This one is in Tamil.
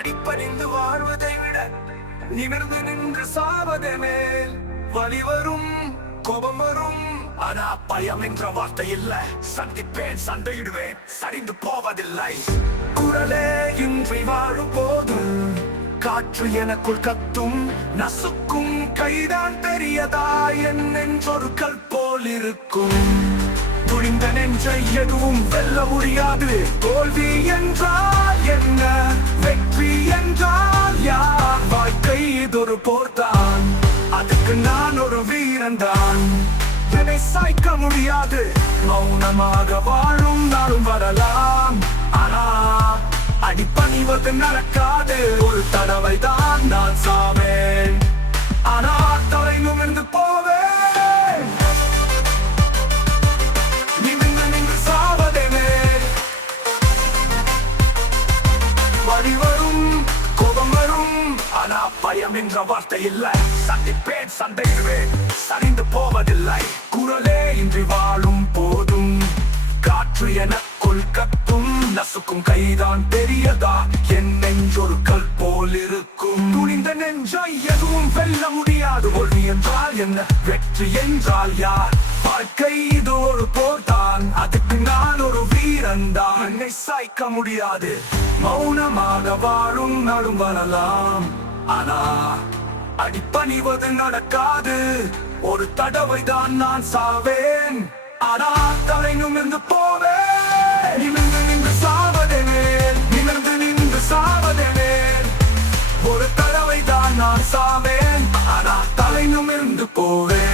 அடிப்பணிந்து வாழ்வதை விட நிமிர்ந்து நின்று சாவதே மேல். வலி வரும், கோபம் வரும், ஆனா பயம் என்ற வார்த்தை இல்ல. சந்திப்பேன், சண்டையிடுவேன், சரிந்து போவதில்லை. குரலே இன்றி வாழும் போதும் காற்று எனக்குள் கத்தும். நசுக்கும் கைதான் பெரியதா என் நெஞ்சொரு கல் போல் இருக்கும். துணிந்த நெஞ்சை எதுவும் வெல்ல முடியாது. தோல்வி என்றால் என்ன, வெற்றி என்றால் யார்? வாழ்க்கை இதொரு போர்தான், அதுக்கு நான் ஒரு வீரன்தான். என்னை சாய்க்க முடியாது. மௌனமாக வாழும் நாளும் வரலாம், ஆனா அடிப்பணிவது நடக்காது. ஒரு தடவை தான் நான் சாவேன், ஆனா தலை நிமிர்ந்து போவேன். நிமிர்ந்து நின்று சாவதே மேல். வலி வரும், கோபம் வரும், ஆனா பயம் என்ற வார்த்தை இல்ல. சந்திப்பேன், சண்டையிடுவேன், சரிந்து போவதில்லை. குரலே இன்றி வாழும் போதும் காற்று எனக்குள் கத்தும். நசுக்கும் கைதான் பெரியதா என் நெஞ்சொரு கல் போல் இருக்கும். துணிந்த நெஞ்சை எதுவும் வெல்ல முடியாது. தோல்வி என்றால் என்ன, வெற்றி என்றால் யார்? வாழ்க்கை இது ஒரு போர்தான், அதுக்கு நான் ஒரு வீரன்தான். என்னை சாய்க்க முடியாது. மௌனமாக வாழும் நாளும் வரலாம், ஆனா அடிப்பணிவது நடக்காது. ஒரு தடவை தான் நான் சாவேன், ஆனா தலை நிமிர்ந்து போவேன். நிமிர்ந்து நின்று சாவதே மேல், நிமிர்ந்து நின்று சாவதே மேல். ஒரு தடவை தான் நான் சாவேன், ஆனா தலை நிமிர்ந்து போவேன்.